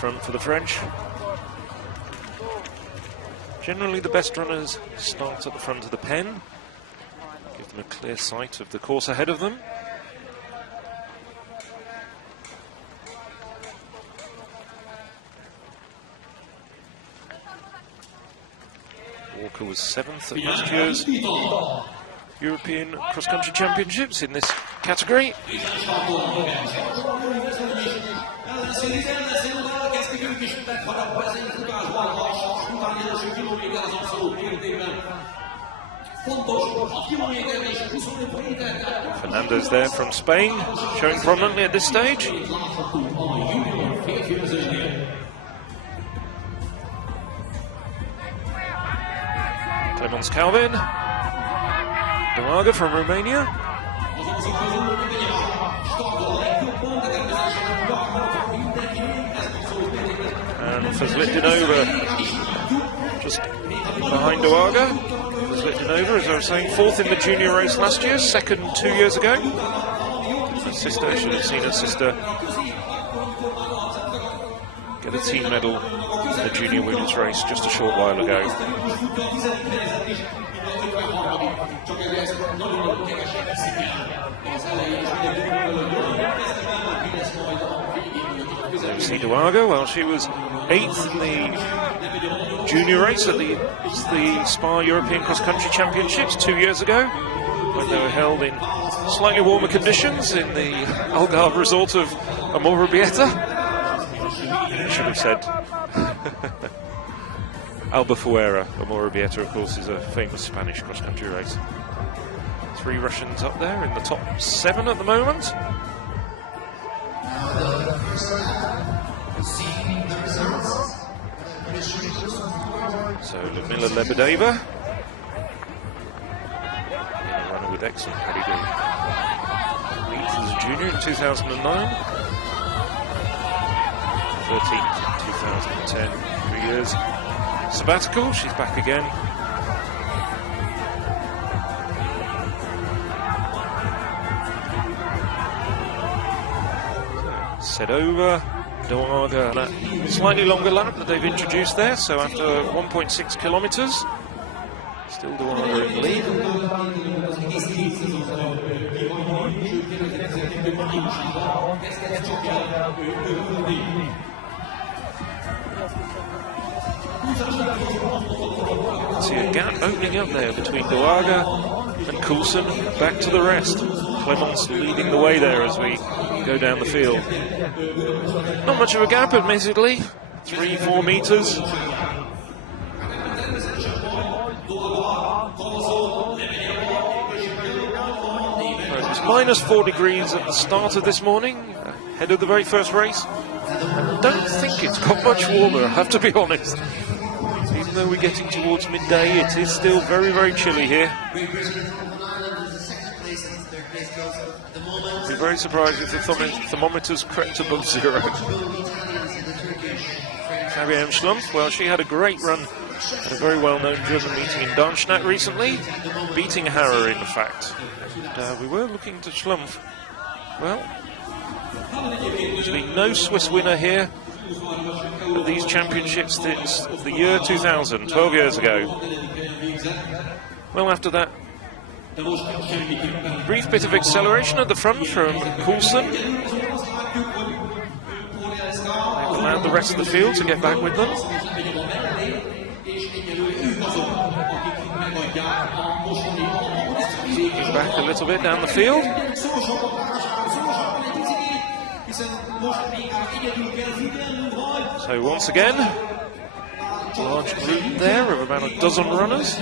front for the French. Generally, the best runners start at the front of the pen, give them a clear sight of the course ahead of them. Walker was 7th at last year's European Cross-Country Championships in this category. Fernandez there from Spain, showing prominently at this stage. Clemens Calvin, Domaga from Romania. And Fazlitdinova just behind Domaga. Fazlitdinova, as I was saying, 4th in the junior race last year, 2nd 2 years ago. Her sister, should have seen her sister get a team medal in the junior women's race just a short while ago. So you see Domaga, well, she was 8th in the junior race at the Spa European Cross Country Championships 2 years ago, when they were held in slightly warmer conditions in the Algarve resort of Amorebieta. I should have said Albafuera. Amorebieta, of course, is a famous Spanish cross-country race. 3 Russians up there in the top 7 at the moment. So Ludmila Lebedeva, a runner with excellent pedigree. Leeds as a junior in 2009. 13th in 2010, 3 years sabbatical. She's back again. Sedova, Domaga, that slightly longer lap that they've introduced there. So after 1.6 kilometres, still Domaga in the lead. See a gap opening up there between Domaga and Coulson. Back to the rest. Clemens leading the way there as we go down the field. Not much of a gap, admittedly. 3-4 metres. It was -4 degrees at the start of this morning, ahead of the very first race. I don't think it's got much warmer, I have to be honest. Even though we're getting towards midday, it is still very, very chilly here. I'd be very surprised if the thermometers crept above 0. Fabienne Schlumpf, well, she had a great run at a very well-known German meeting in Darmstadt recently, beating Harrer, in fact. And we were looking to Schlumpf. Well, there's been no Swiss winner here at these championships since the year 2000, 12 years ago. Well, after that brief bit of acceleration at the front from Coulson, they've allowed the rest of the field to get back with them. Looking back a little bit down the field. So once again, a large group there of about a dozen runners.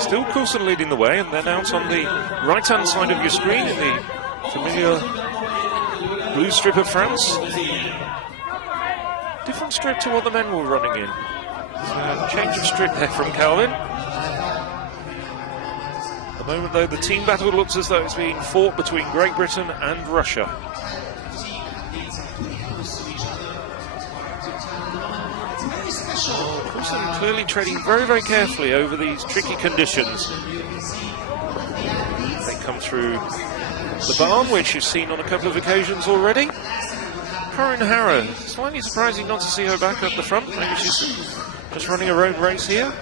Still Coulson leading the way, and then out on the right-hand side of your screen in the familiar blue strip of France. Different strip to what the men were running in. Change of strip there from Calvin. At the moment, though, the team battle looks as though it's being fought between Great Britain and Russia. Coulson clearly treading very, very carefully over these tricky conditions. They come through the barn, which you've seen on a couple of occasions already. Corinne Harrer. Slightly surprising not to see her back up the front. Maybe she's just running her own race here.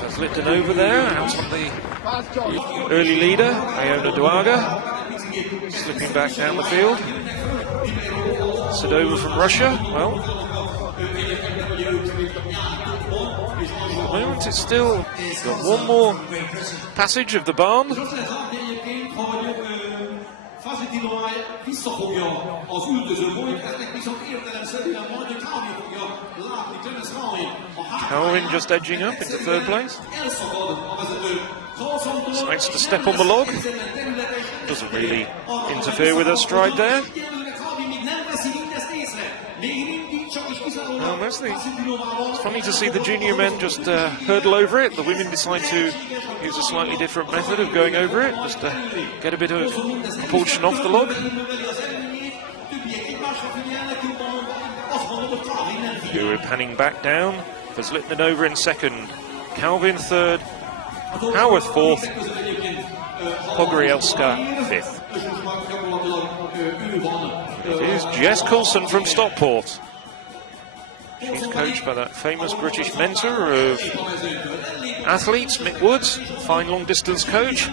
There's Lipton over there, out on the early leader, Iona Duaga, slipping back down the field. Sedova from Russia, well, at the moment it's still got one more passage of the barn. Calvin just edging up into third place. Decides to step on the log. Doesn't really interfere with her stride there. Well, it's funny to see the junior men just hurdle over it. The women decide to use a slightly different method of going over it, just to get a bit of propulsion off the log. We're panning back down. Zlitman over in second, Calvin third, Howarth fourth, Pogorielska fifth. It is Jess Coulson from Stockport. She's coached by that famous British mentor of athletes, Mick Woods, fine long distance coach.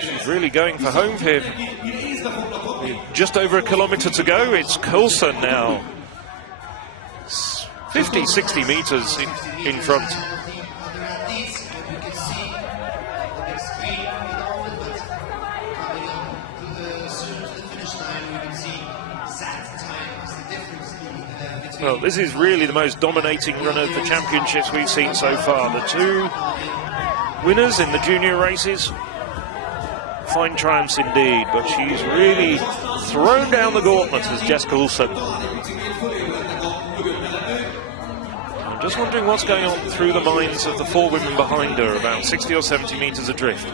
She's really going for home here. Just over a kilometre to go. It's Coulson now. 50, 60 metres in front. Well, this is really the most dominating run of the championships we've seen so far. The two winners in the junior races, fine triumphs indeed, but she's really thrown down the gauntlet as Jess Coulson. I'm just wondering what's going on through the minds of the four women behind her, about 60 or 70 metres adrift.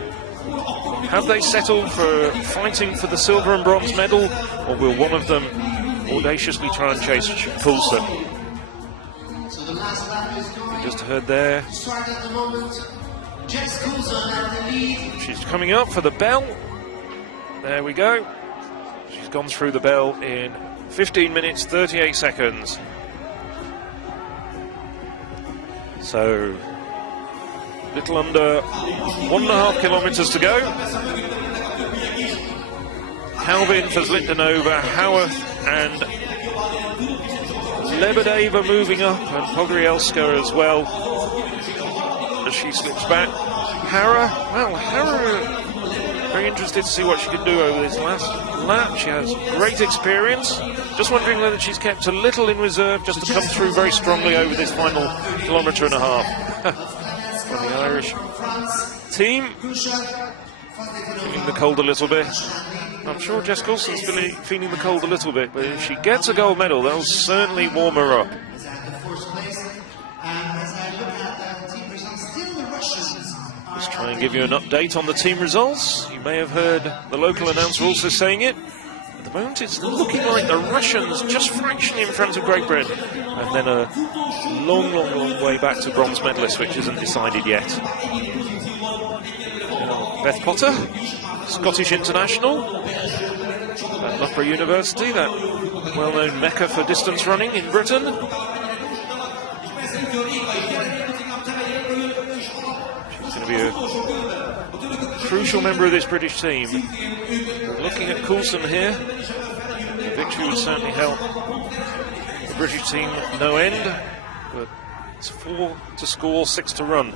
Have they settled for fighting for the silver and bronze medal, or will one of them audaciously try and chase Coulson? We just heard there. She's coming up for the bell. There we go. She's gone through the bell in 15 minutes, 38 seconds. So, little under 1.5 kilometres to go. Calvin for Zlitdanova, Howarth and Lebedeva moving up, and Pogorielska as well as she slips back. Harrer, well, Harrer, very interested to see what she can do over this last lap. She has great experience. Just wondering whether she's kept a little in reserve just to come through very strongly over this final kilometre and a half. For the Irish team, feeling the cold a little bit. I'm sure Jess Coulson's feeling the cold a little bit, but if she gets a gold medal, that'll certainly warm her up. Just try and give you an update on the team results. You may have heard the local announcer also saying it. At the moment, it's looking like the Russians just fractionally in front of Great Britain, and then a long, long, long way back to bronze medalists, which isn't decided yet. Beth Potter, Scottish international at Loughborough University, that well-known mecca for distance running in Britain. She's going to be a crucial member of this British team. Looking at Coulson here, the victory would certainly help the British team no end, but it's 4 to score, 6 to run.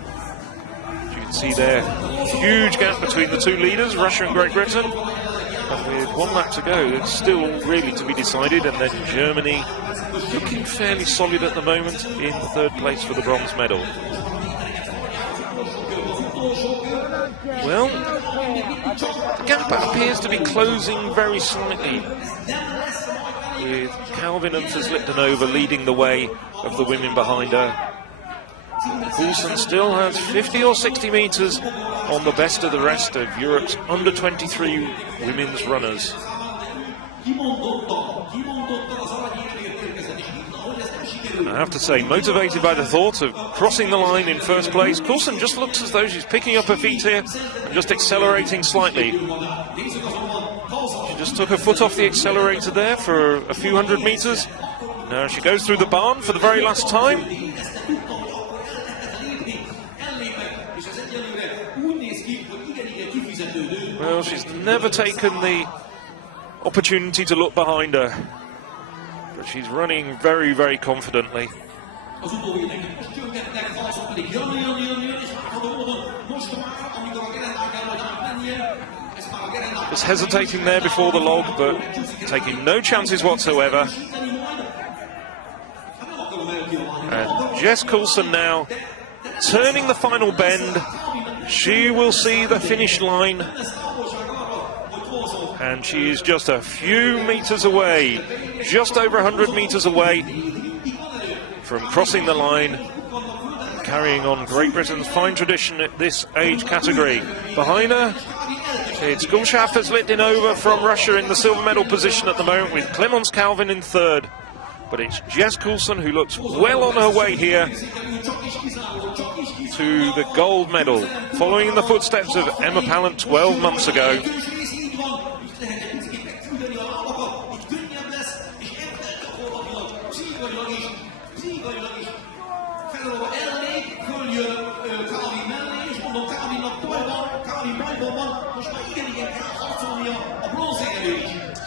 You can see there, huge gap between the two leaders, Russia and Great Britain. And with 1 lap to go, it's still really to be decided. And then Germany, looking fairly solid at the moment, in third place for the bronze medal. Well, the gap appears to be closing very slightly, with Calvin and Zlitdanova leading the way of the women behind her. Coulson still has 50 or 60 metres on the best of the rest of Europe's under-23 women's runners. I have to say, motivated by the thought of crossing the line in first place, Coulson just looks as though she's picking up her feet here and just accelerating slightly. She just took her foot off the accelerator there for a few hundred meters. Now she goes through the barn for the very last time. Well, she's never taken the opportunity to look behind her, but she's running very, very confidently. Just hesitating there before the log, but taking no chances whatsoever. And Jess Coulson now turning the final bend. She will see the finish line, and she is just a few meters away, just over 100 meters away from crossing the line and carrying on Great Britain's fine tradition at this age category. Behind her, it's Gulshav Fazlitdinova from Russia in the silver medal position at the moment, with Clemence Calvin in third. But it's Jess Coulson who looks well on her way here to the gold medal, following in the footsteps of Emma Pallant 12 months ago.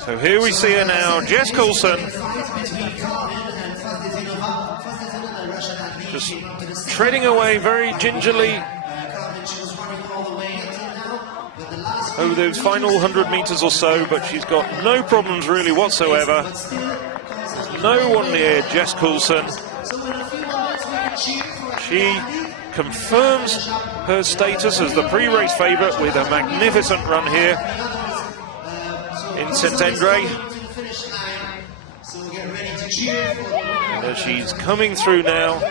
So here we see her now, Jess Coulson, just treading away very gingerly over those final 100 meters or so, but she's got no problems really whatsoever. There's no one near Jess Coulson. She confirms her status as the pre-race favourite with a magnificent run here in Saint-Andre. As she's coming through now.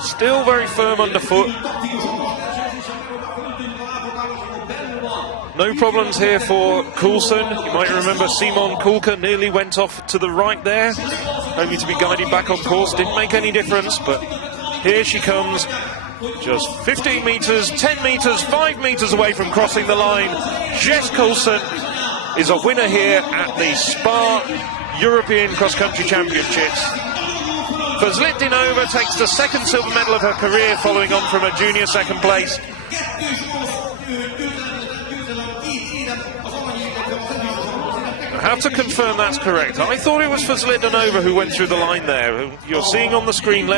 Still very firm underfoot. No problems here for Coulson. You might remember Simon Kulka nearly went off to the right there, only to be guided back on course. Didn't make any difference, but here she comes, just 15 metres, 10 metres, 5 metres away from crossing the line. Jess Coulson is a winner here at the Spa European Cross Country Championships. Fazlitdinova takes the second silver medal of her career, following on from a junior second place. I have to confirm that's correct. I thought it was Fazlitdinova who went through the line there. You're seeing on the screen left